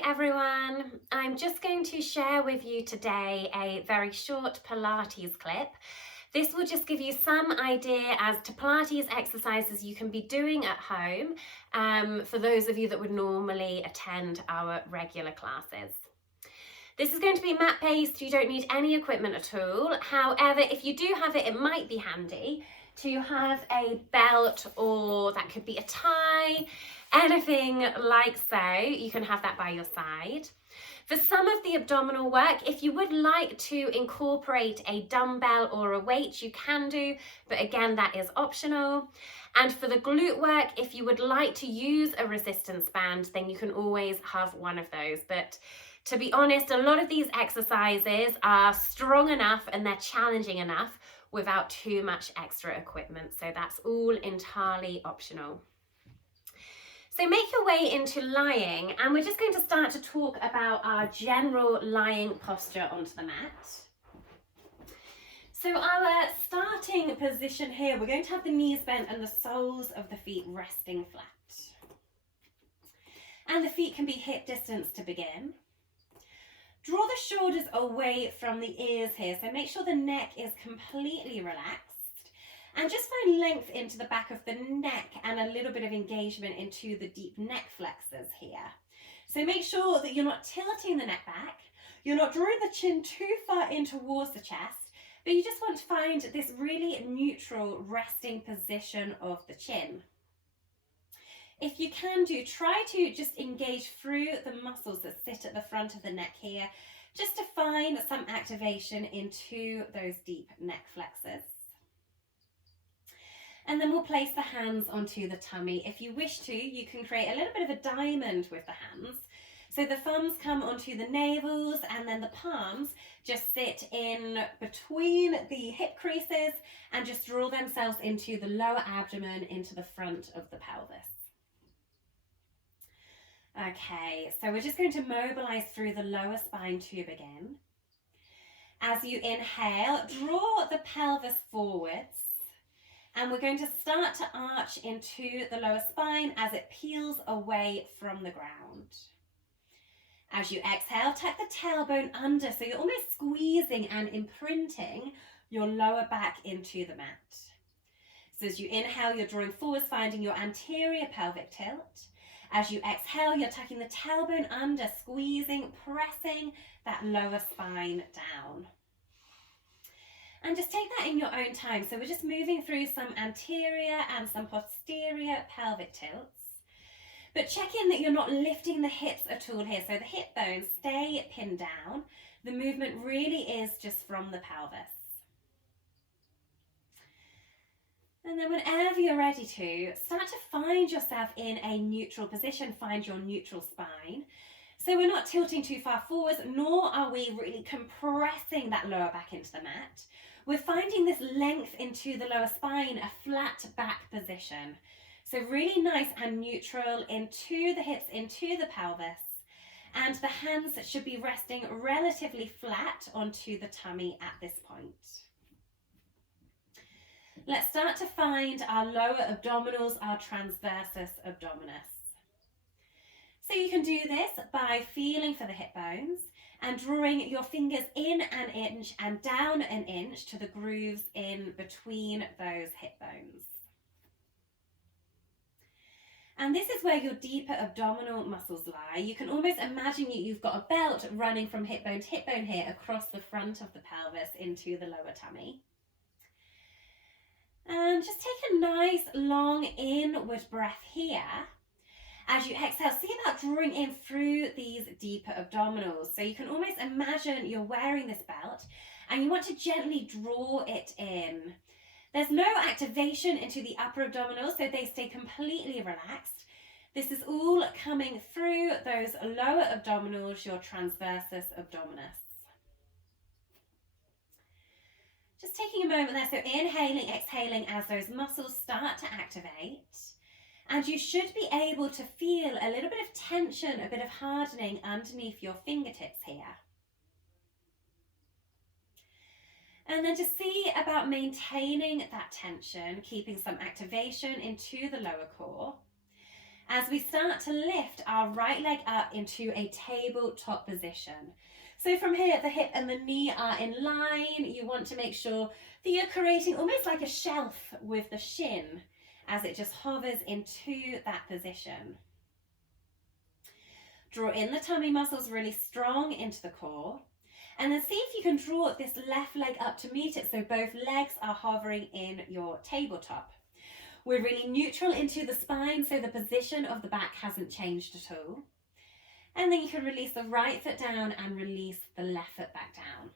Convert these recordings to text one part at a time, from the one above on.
Hi everyone, I'm just going to share with you today a very short Pilates clip. This will just give you some idea as to Pilates exercises you can be doing at home for those of you that would normally attend our regular classes. This is going to be mat-based, you don't need any equipment at all. However, if you do have it, it might be handy to have a belt, or that could be a tie, anything like so. You can have that by your side. For some of the abdominal work, if you would like to incorporate a dumbbell or a weight, you can do, but again, that is optional. And for the glute work, if you would like to use a resistance band, then you can always have one of those. But to be honest, a lot of these exercises are strong enough and they're challenging enough without too much extra equipment. So that's all entirely optional. So make your way into lying, and we're just going to start to talk about our general lying posture onto the mat. So our starting position here, we're going to have the knees bent and the soles of the feet resting flat. And the feet can be hip distance to begin. Draw the shoulders away from the ears here, so make sure the neck is completely relaxed. And just find length into the back of the neck and a little bit of engagement into the deep neck flexors here. So make sure that you're not tilting the neck back, you're not drawing the chin too far in towards the chest, but you just want to find this really neutral resting position of the chin. If you can try to just engage through the muscles that sit at the front of the neck here, just to find some activation into those deep neck flexors. And then we'll place the hands onto the tummy. If you wish to, you can create a little bit of a diamond with the hands. So the thumbs come onto the navels and then the palms just sit in between the hip creases and just draw themselves into the lower abdomen, into the front of the pelvis. Okay, so we're just going to mobilize through the lower spine to begin. As you inhale, draw the pelvis forwards. And we're going to start to arch into the lower spine as it peels away from the ground. As you exhale, tuck the tailbone under, so you're almost squeezing and imprinting your lower back into the mat. So as you inhale, you're drawing forwards, finding your anterior pelvic tilt. As you exhale, you're tucking the tailbone under, squeezing, pressing that lower spine down. And just take that in your own time. So we're just moving through some anterior and some posterior pelvic tilts. But check in that you're not lifting the hips at all here. So the hip bones stay pinned down. The movement really is just from the pelvis. And then whenever you're ready to, start to find yourself in a neutral position. Find your neutral spine. So we're not tilting too far forwards, nor are we really compressing that lower back into the mat. We're finding this length into the lower spine, a flat back position. So really nice and neutral into the hips, into the pelvis. And the hands should be resting relatively flat onto the tummy at this point. Let's start to find our lower abdominals, our transversus abdominis. So you can do this by feeling for the hip bones and drawing your fingers in an inch and down an inch to the grooves in between those hip bones. And this is where your deeper abdominal muscles lie. You can almost imagine you've got a belt running from hip bone to hip bone here across the front of the pelvis into the lower tummy. And just take a nice long inward breath here. As you exhale, see about drawing in through these deeper abdominals. So you can almost imagine you're wearing this belt and you want to gently draw it in. There's no activation into the upper abdominals, so they stay completely relaxed. This is all coming through those lower abdominals, your transversus abdominis. Just taking a moment there, so inhaling, exhaling as those muscles start to activate. And you should be able to feel a little bit of tension, a bit of hardening underneath your fingertips here. And then just see about maintaining that tension, keeping some activation into the lower core. as we start to lift our right leg up into a tabletop position. So from here, the hip and the knee are in line. You want to make sure that you're creating almost like a shelf with the shin as it just hovers into that position. Draw in the tummy muscles really strong into the core. And then see if you can draw this left leg up to meet it so both legs are hovering in your tabletop. We're really neutral into the spine so the position of the back hasn't changed at all. And then you can release the right foot down and release the left foot back down.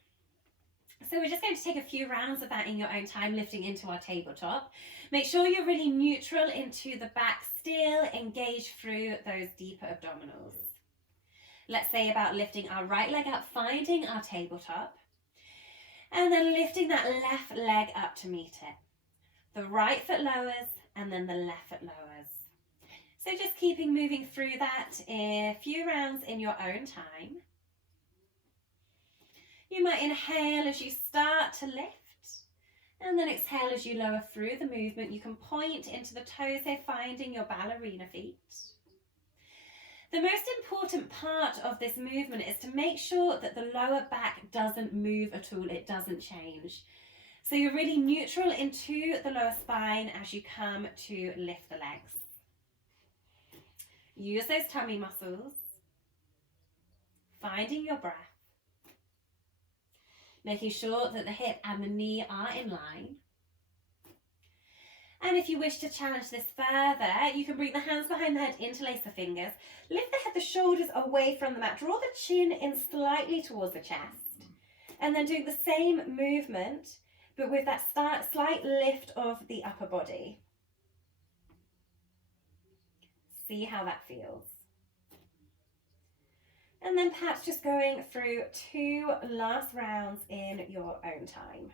So we're just going to take a few rounds of that in your own time, lifting into our tabletop. Make sure you're really neutral into the back, still engage through those deeper abdominals. Let's say about lifting our right leg up, finding our tabletop, and then lifting that left leg up to meet it. The right foot lowers and then the left foot lowers. So just keeping moving through that a few rounds in your own time. You might inhale as you start to lift, and then exhale as you lower through the movement. You can point into the toes here, finding your ballerina feet. The most important part of this movement is to make sure that the lower back doesn't move at all, it doesn't change. So you're really neutral into the lower spine as you come to lift the legs. Use those tummy muscles, finding your breath, making sure that the hip and the knee are in line. And if you wish to challenge this further, you can bring the hands behind the head, interlace the fingers, lift the head, the shoulders away from the mat, draw the chin in slightly towards the chest, and then do the same movement, but with that slight lift of the upper body. See how that feels. And then perhaps just going through 2 last rounds in your own time.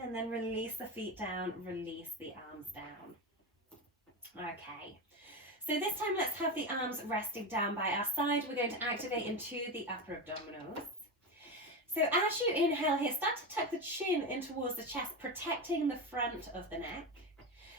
And then release the feet down, release the arms down. Okay, so this time let's have the arms resting down by our side. We're going to activate into the upper abdominals. So as you inhale here, start to tuck the chin in towards the chest, protecting the front of the neck.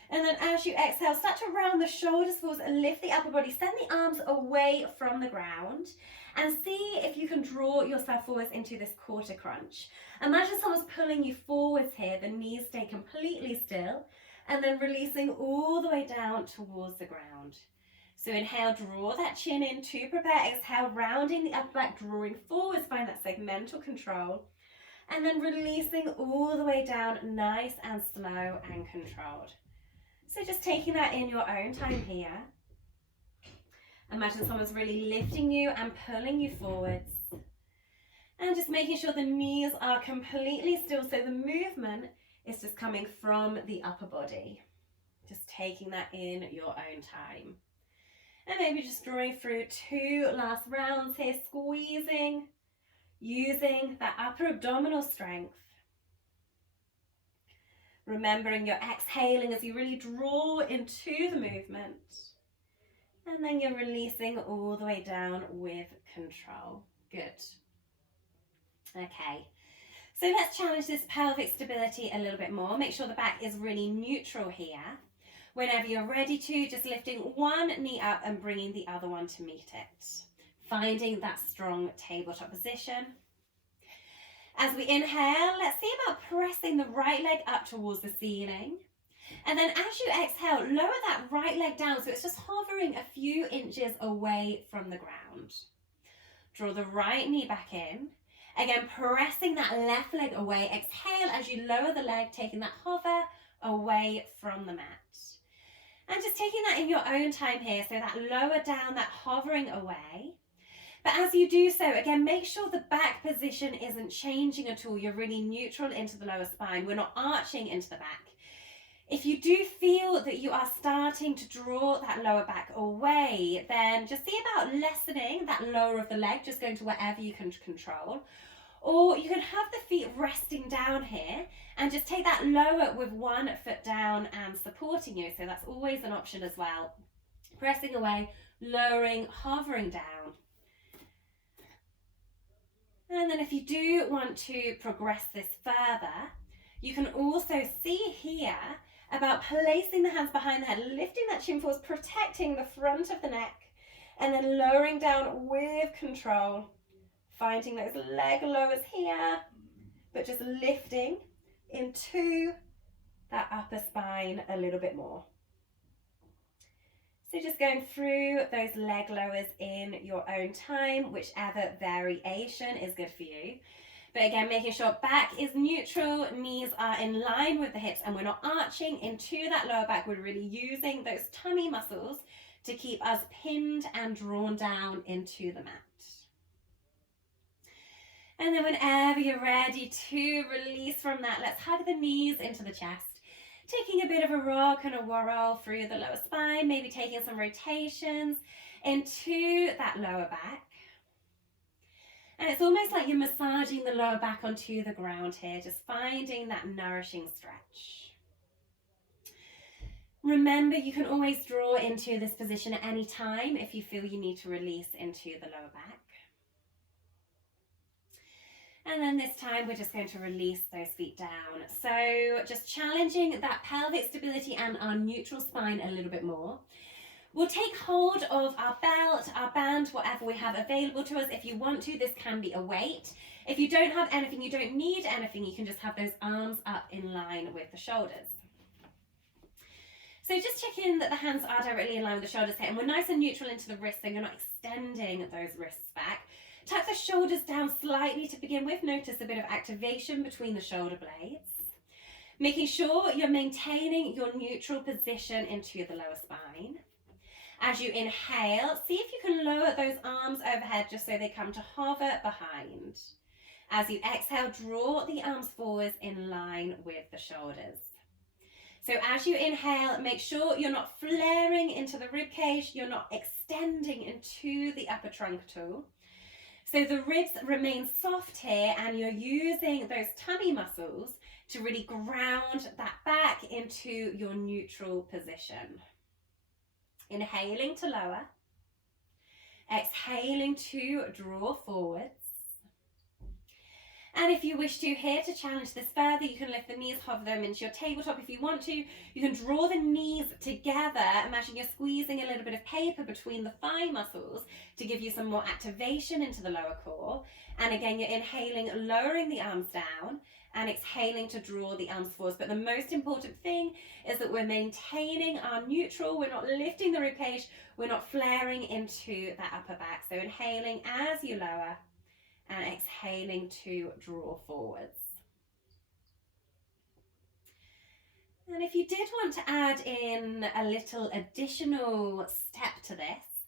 And then as you exhale, start to round the shoulders forwards and lift the upper body. Send the arms away from the ground and see if you can draw yourself forwards into this quarter crunch. Imagine someone's pulling you forwards here. The knees stay completely still and then releasing all the way down towards the ground. So inhale, draw that chin in to prepare. Exhale, rounding the upper back, drawing forwards, find that segmental control. And then releasing all the way down, nice and slow and controlled. So just taking that in your own time here. Imagine someone's really lifting you and pulling you forwards. And just making sure the knees are completely still so the movement is just coming from the upper body. Just taking that in your own time. And maybe just drawing through 2 last rounds here, squeezing, using that upper abdominal strength. Remembering you're exhaling as you really draw into the movement. And then you're releasing all the way down with control. Good. Okay, so let's challenge this pelvic stability a little bit more. Make sure the back is really neutral here. Whenever you're ready to, just lifting one knee up and bringing the other one to meet it. Finding that strong tabletop position. As we inhale, let's see about pressing the right leg up towards the ceiling. And then as you exhale, lower that right leg down so it's just hovering a few inches away from the ground. Draw the right knee back in. Again, pressing that left leg away. Exhale as you lower the leg, taking that hover away from the mat. And just taking that in your own time here, so that lower down, that hovering away. But as you do so, again, make sure the back position isn't changing at all. You're really neutral into the lower spine. We're not arching into the back. If you do feel that you are starting to draw that lower back away, then just see about lessening that lower of the leg, just going to wherever you can control. Or you can have the feet resting down here and just take that lower with one foot down and supporting you. So that's always an option as well. Pressing away, lowering, hovering down. And then if you do want to progress this further, you can also see here about placing the hands behind the head, lifting that chin forwards, protecting the front of the neck, and then lowering down with control, finding those leg lowers here, but just lifting into that upper spine a little bit more. So just going through those leg lowers in your own time, whichever variation is good for you. But again, making sure back is neutral, knees are in line with the hips, and we're not arching into that lower back. We're really using those tummy muscles to keep us pinned and drawn down into the mat. And then whenever you're ready to release from that, let's hug the knees into the chest. Taking a bit of a rock and a whirl through the lower spine, maybe taking some rotations into that lower back. And it's almost like you're massaging the lower back onto the ground here, just finding that nourishing stretch. Remember, you can always draw into this position at any time if you feel you need to release into the lower back. And then this time we're just going to release those feet down. So just challenging that pelvic stability and our neutral spine a little bit more. We'll take hold of our belt, our band, whatever we have available to us. If you want to, this can be a weight. If you don't have anything, you don't need anything, you can just have those arms up in line with the shoulders. So just check in that the hands are directly in line with the shoulders here, and we're nice and neutral into the wrists, so you're not extending those wrists back. Tuck the shoulders down slightly to begin with. Notice a bit of activation between the shoulder blades. Making sure you're maintaining your neutral position into the lower spine. As you inhale, see if you can lower those arms overhead just so they come to hover behind. As you exhale, draw the arms forwards in line with the shoulders. So as you inhale, make sure you're not flaring into the rib cage, you're not extending into the upper trunk at all. So the ribs remain soft here, and you're using those tummy muscles to really ground that back into your neutral position. Inhaling to lower, exhaling to draw forwards. And if you wish to here to challenge this further, you can lift the knees, hover them into your tabletop if you want to. You can draw the knees together. Imagine you're squeezing a little bit of paper between the thigh muscles to give you some more activation into the lower core. And again, you're inhaling, lowering the arms down, and exhaling to draw the arms forwards. But the most important thing is that we're maintaining our neutral. We're not lifting the rib cage. We're not flaring into that upper back. So inhaling as you lower, and exhaling to draw forwards. And if you did want to add in a little additional step to this,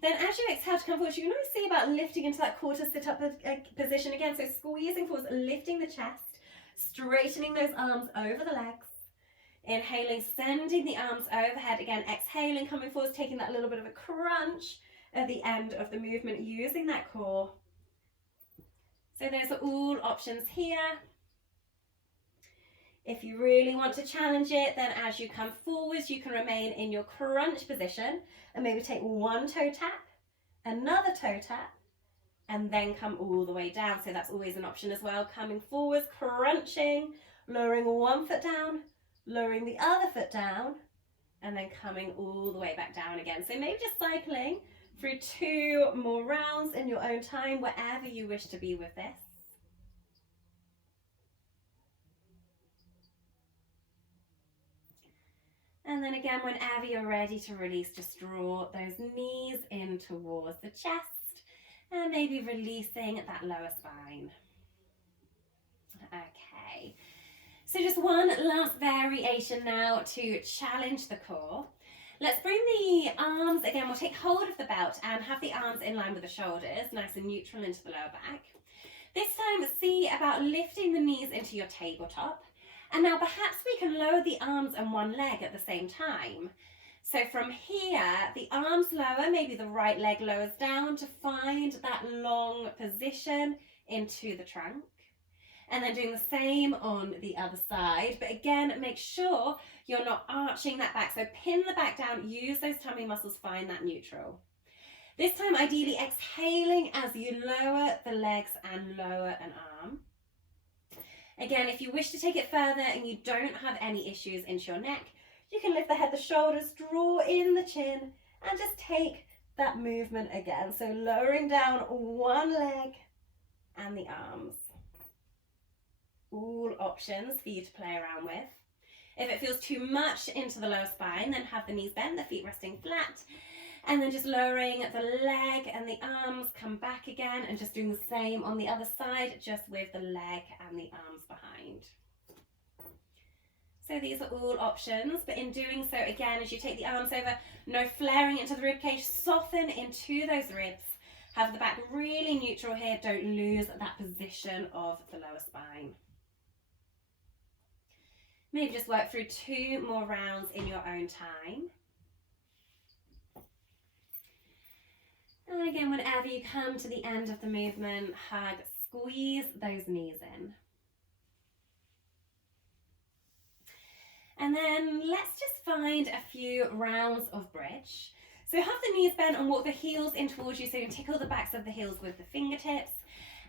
then as you exhale to come forward, you can always see about lifting into that quarter sit-up position again. So squeezing forwards, lifting the chest, straightening those arms over the legs. Inhaling, sending the arms overhead. Again, exhaling, coming forwards, taking that little bit of a crunch at the end of the movement, using that core. So those are all options here. If you really want to challenge it, then as you come forwards, you can remain in your crunch position and maybe take one toe tap, another toe tap, and then come all the way down. So that's always an option as well. Coming forwards, crunching, lowering one foot down, lowering the other foot down, and then coming all the way back down again. So maybe just cycling through 2 more rounds in your own time, wherever you wish to be with this. And then again, whenever you're ready to release, just draw those knees in towards the chest, and maybe releasing that lower spine. Okay, so just one last variation now to challenge the core. Let's bring the arms, again, we'll take hold of the belt and have the arms in line with the shoulders, nice and neutral into the lower back. This time, see about lifting the knees into your tabletop. And now perhaps we can lower the arms and one leg at the same time. So from here, the arms lower, maybe the right leg lowers down to find that long position into the trunk. And then doing the same on the other side. But again, make sure you're not arching that back. So pin the back down, use those tummy muscles, find that neutral. This time, ideally exhaling as you lower the legs and lower an arm. Again, if you wish to take it further and you don't have any issues into your neck, you can lift the head, the shoulders, draw in the chin, and just take that movement again. So lowering down one leg and the arms. All options for you to play around with. If it feels too much into the lower spine, then have the knees bent, the feet resting flat, and then just lowering the leg and the arms, come back again, and just doing the same on the other side, just with the leg and the arms behind. So these are all options, but in doing so, again, as you take the arms over, no flaring into the rib cage, soften into those ribs. Have the back really neutral here, don't lose that position of the lower spine. Maybe just work through 2 more rounds in your own time. And again, whenever you come to the end of the movement, hug, squeeze those knees in. And then let's just find a few rounds of bridge. So have the knees bent and walk the heels in towards you, so you can tickle the backs of the heels with the fingertips,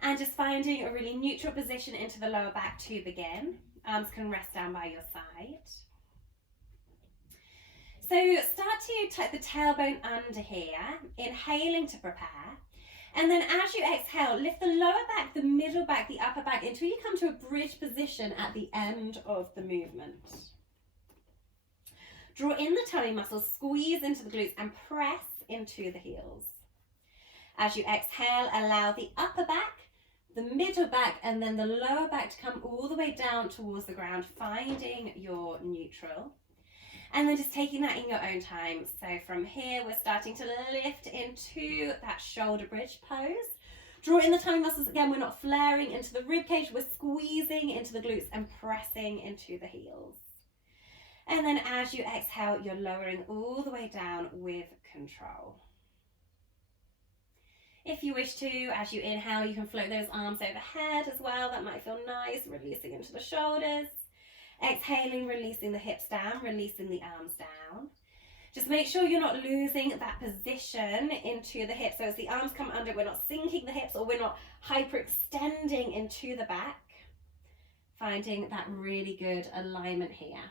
and just finding a really neutral position into the lower back to begin. Arms can rest down by your side. So start to tuck the tailbone under here, inhaling to prepare. And then as you exhale, lift the lower back, the middle back, the upper back until you come to a bridge position at the end of the movement. Draw in the tummy muscles, squeeze into the glutes and press into the heels. As you exhale, allow the upper back, the middle back, and then the lower back to come all the way down towards the ground, finding your neutral. And then just taking that in your own time. So from here, we're starting to lift into that shoulder bridge pose. Draw in the tummy muscles again. We're not flaring into the rib cage. We're squeezing into the glutes and pressing into the heels. And then as you exhale, you're lowering all the way down with control. If you wish to, as you inhale, you can float those arms overhead as well. That might feel nice, releasing into the shoulders. Exhaling, releasing the hips down, releasing the arms down. Just make sure you're not losing that position into the hips. So as the arms come under, we're not sinking the hips or we're not hyperextending into the back. Finding that really good alignment here.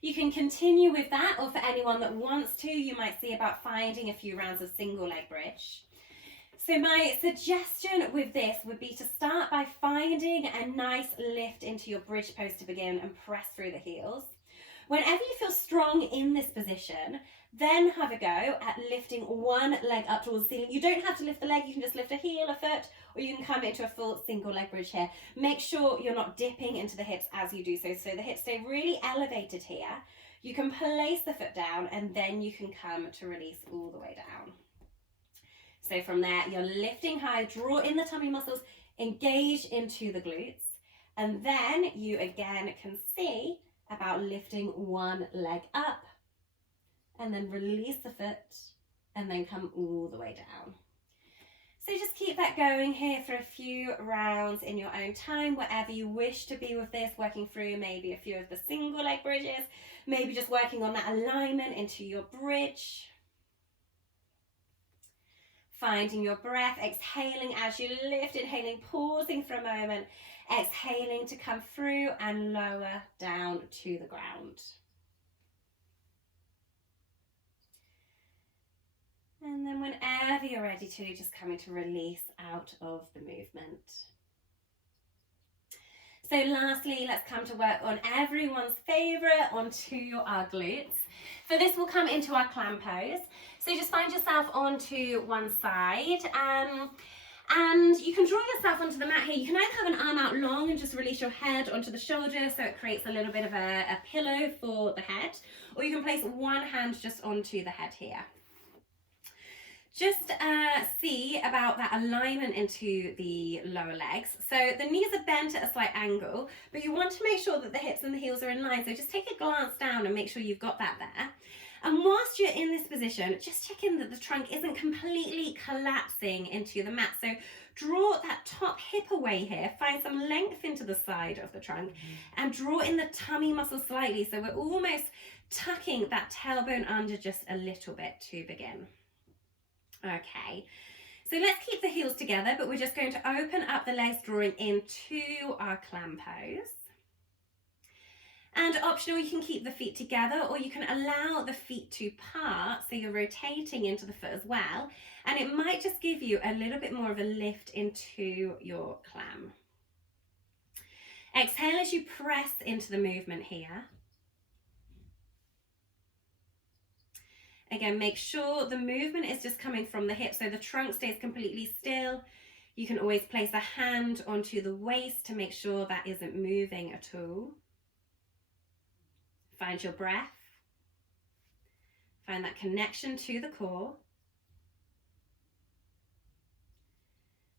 You can continue with that, or for anyone that wants to, you might see about finding a few rounds of single leg bridge. So my suggestion with this would be to start by finding a nice lift into your bridge pose to begin and press through the heels. Whenever you feel strong in this position, then have a go at lifting one leg up towards the ceiling. You don't have to lift the leg, you can just lift a heel, a foot, or you can come into a full single leg bridge here. Make sure you're not dipping into the hips as you do so, so the hips stay really elevated here. You can place the foot down and then you can come to release all the way down. So from there, you're lifting high, draw in the tummy muscles, engage into the glutes, and then you again can see about lifting one leg up, and then release the foot, and then come all the way down. So just keep that going here for a few rounds in your own time, wherever you wish to be with this, working through maybe a few of the single leg bridges, maybe just working on that alignment into your bridge. Finding your breath, exhaling as you lift, inhaling, pausing for a moment, exhaling to come through and lower down to the ground. And then whenever you're ready to, just coming to release out of the movement. So lastly, let's come to work on everyone's favorite, onto our glutes. For this, we'll come into our clam pose. So just find yourself onto one side, and you can draw yourself onto the mat here. You can either have an arm out long and just release your head onto the shoulder so it creates a little bit of a pillow for the head, or you can place one hand just onto the head here. Just see about that alignment into the lower legs. So the knees are bent at a slight angle, but you want to make sure that the hips and the heels are in line. So just take a glance down and make sure you've got that there. And whilst you're in this position, just check in that the trunk isn't completely collapsing into the mat. So draw that top hip away here, find some length into the side of the trunk, and draw in the tummy muscle slightly. So we're almost tucking that tailbone under just a little bit to begin. Okay, so let's keep the heels together, but we're just going to open up the legs, drawing into our clam pose. And optional, you can keep the feet together, or you can allow the feet to part, so you're rotating into the foot as well, and it might just give you a little bit more of a lift into your clam. Exhale as you press into the movement here. Again, make sure the movement is just coming from the hip, so the trunk stays completely still. You can always place a hand onto the waist to make sure that isn't moving at all. Find your breath. Find that connection to the core.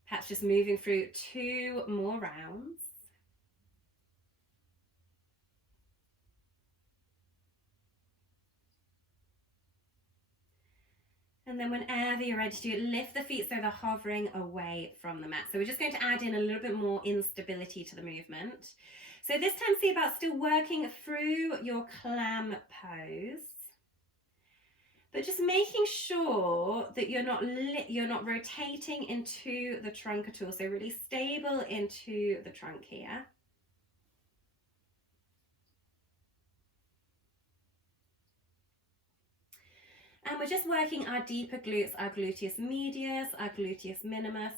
Perhaps just moving through 2 more rounds. And then whenever you're ready to lift the feet so they're hovering away from the mat. So we're just going to add in a little bit more instability to the movement. So this time, see about still working through your clam pose, but just making sure that you're not rotating into the trunk at all. So really stable into the trunk here. And we're just working our deeper glutes, our gluteus medius, our gluteus minimus.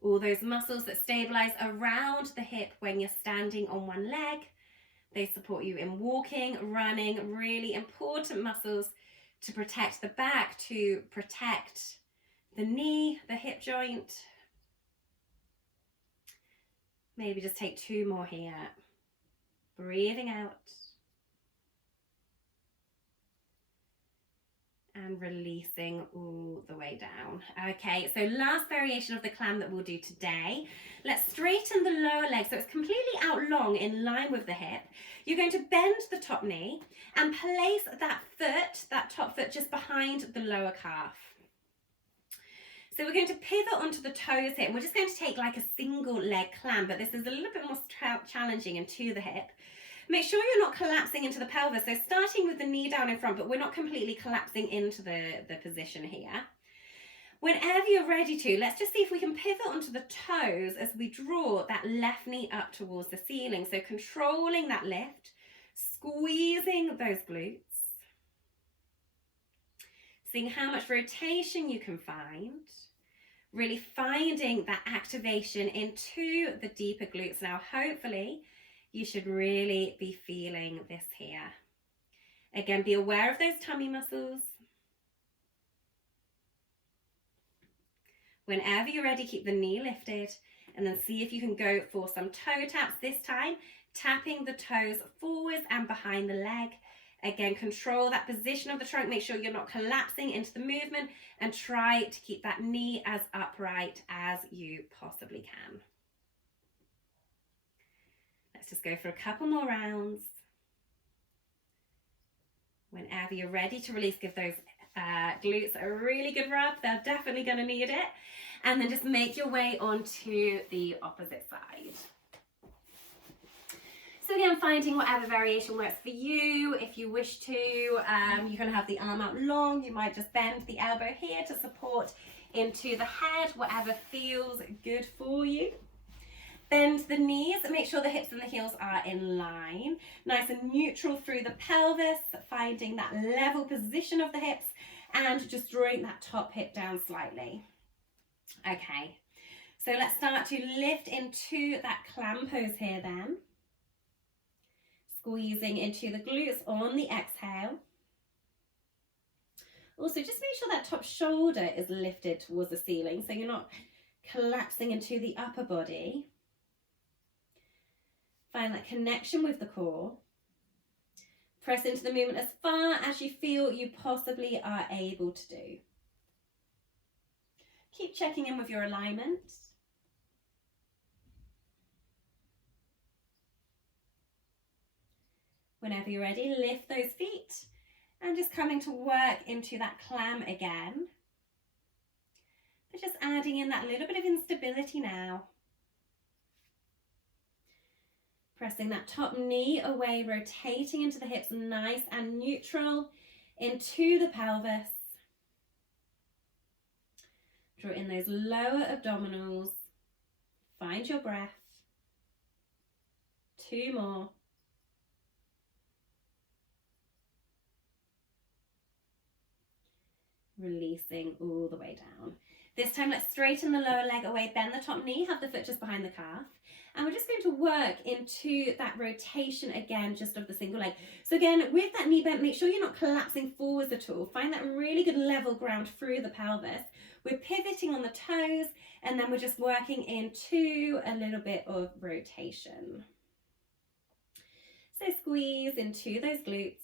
All those muscles that stabilize around the hip when you're standing on one leg. They support you in walking, running, really important muscles to protect the back, to protect the knee, the hip joint. Maybe just take 2 more here. Breathing out. And releasing all the way down. Okay, so last variation of the clam that we'll do today. Let's straighten the lower leg so it's completely out long in line with the hip. You're going to bend the top knee and place that top foot just behind the lower calf. So we're going to pivot onto the toes here, and we're just going to take like a single leg clam, but this is a little bit more challenging into the hip. Make sure you're not collapsing into the pelvis. So starting with the knee down in front, but we're not completely collapsing into the position here. Whenever you're ready to, let's just see if we can pivot onto the toes as we draw that left knee up towards the ceiling. So controlling that lift, squeezing those glutes. Seeing how much rotation you can find. Really finding that activation into the deeper glutes. Now, hopefully, you should really be feeling this here. Again, be aware of those tummy muscles. Whenever you're ready, keep the knee lifted, and then see if you can go for some toe taps this time, tapping the toes forwards and behind the leg. Again, control that position of the trunk. Make sure you're not collapsing into the movement, and try to keep that knee as upright as you possibly can. Let's just go for a couple more rounds. Whenever you're ready to release, give those glutes a really good rub. They're definitely going to need it. And then just make your way onto the opposite side. So again, finding whatever variation works for you. If you wish to, you're going to have the arm out long. You might just bend the elbow here to support into the head, whatever feels good for you. Bend the knees, make sure the hips and the heels are in line. Nice and neutral through the pelvis, finding that level position of the hips and just drawing that top hip down slightly. Okay, so let's start to lift into that clam pose here then. Squeezing into the glutes on the exhale. Also, just make sure that top shoulder is lifted towards the ceiling so you're not collapsing into the upper body. Find that connection with the core. Press into the movement as far as you feel you possibly are able to do. Keep checking in with your alignment. Whenever you're ready, lift those feet and just coming to work into that clam again. But just adding in that little bit of instability now. Pressing that top knee away, rotating into the hips, nice and neutral, into the pelvis. Draw in those lower abdominals. Find your breath. 2 more. Releasing all the way down. This time, let's straighten the lower leg away, bend the top knee, have the foot just behind the calf. And we're just going to work into that rotation again, just of the single leg. So again, with that knee bent, make sure you're not collapsing forwards at all. Find that really good level ground through the pelvis. We're pivoting on the toes, and then we're just working into a little bit of rotation. So squeeze into those glutes.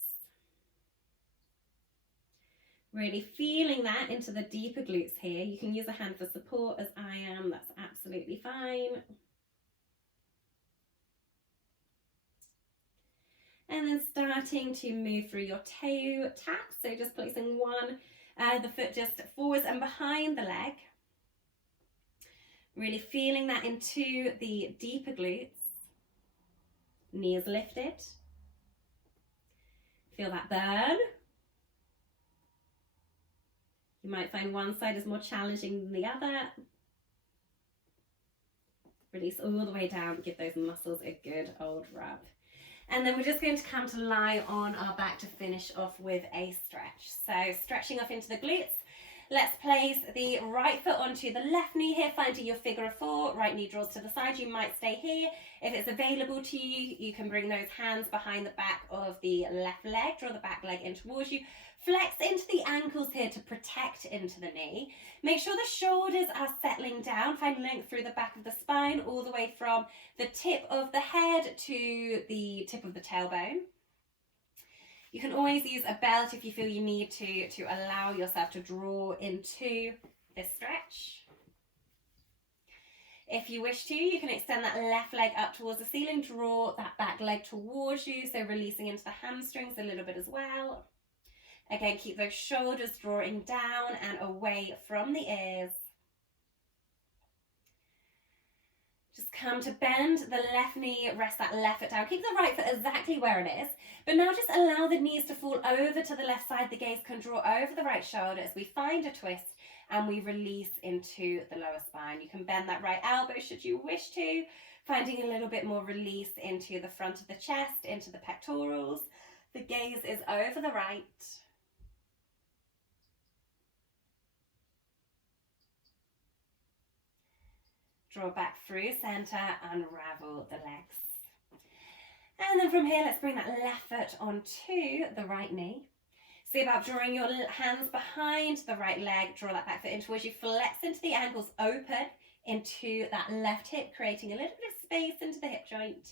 Really feeling that into the deeper glutes here. You can use a hand for support as I am, that's absolutely fine. And then starting to move through your toe taps, so just placing the foot just forwards and behind the leg. Really feeling that into the deeper glutes. Knees lifted. Feel that burn. You might find one side is more challenging than the other. Release all the way down, give those muscles a good old rub. And then we're just going to come to lie on our back to finish off with a stretch. So stretching off into the glutes. Let's place the right foot onto the left knee here, finding your figure of 4. Right knee draws to the side. You might stay here. If it's available to you, you can bring those hands behind the back of the left leg. Draw the back leg in towards you. Flex into the ankles here to protect into the knee. Make sure the shoulders are settling down. Find length through the back of the spine, all the way from the tip of the head to the tip of the tailbone. You can always use a belt if you feel you need to allow yourself to draw into this stretch. If you wish to, you can extend that left leg up towards the ceiling, draw that back leg towards you, so releasing into the hamstrings a little bit as well. Again, keep those shoulders drawing down and away from the ears. Just come to bend the left knee, rest that left foot down. Keep the right foot exactly where it is. But now just allow the knees to fall over to the left side. The gaze can draw over the right shoulder as we find a twist and we release into the lower spine. You can bend that right elbow should you wish to, finding a little bit more release into the front of the chest, into the pectorals. The gaze is over the right. Draw back through center, unravel the legs. And then from here, let's bring that left foot onto the right knee. See about drawing your hands behind the right leg, draw that back foot in towards you, flex into the ankles, open into that left hip, creating a little bit of space into the hip joint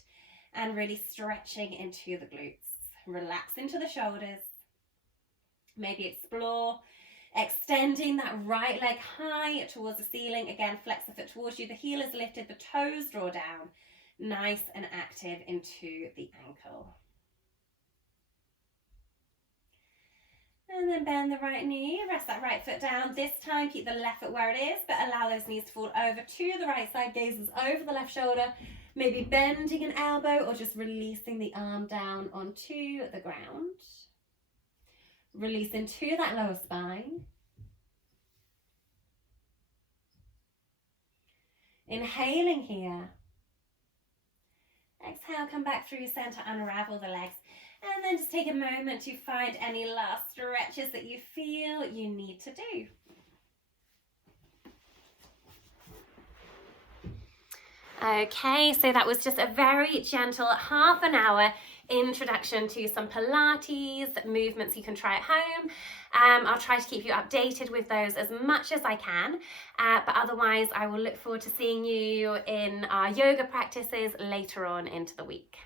and really stretching into the glutes. Relax into the shoulders. Maybe explore extending that right leg high towards the ceiling. Again, flex the foot towards you. The heel is lifted, the toes draw down. Nice and active into the ankle. And then bend the right knee, rest that right foot down. This time, keep the left foot where it is, but allow those knees to fall over to the right side. Gazes over the left shoulder. Maybe bending an elbow or just releasing the arm down onto the ground. Release into that lower spine. Inhaling here. Exhale, come back through center, unravel the legs. And then just take a moment to find any last stretches that you feel you need to do. Okay, so that was just a very gentle half an hour introduction to some Pilates movements you can try at home. I'll try to keep you updated with those as much as I can, but otherwise I will look forward to seeing you in our yoga practices later on into the week.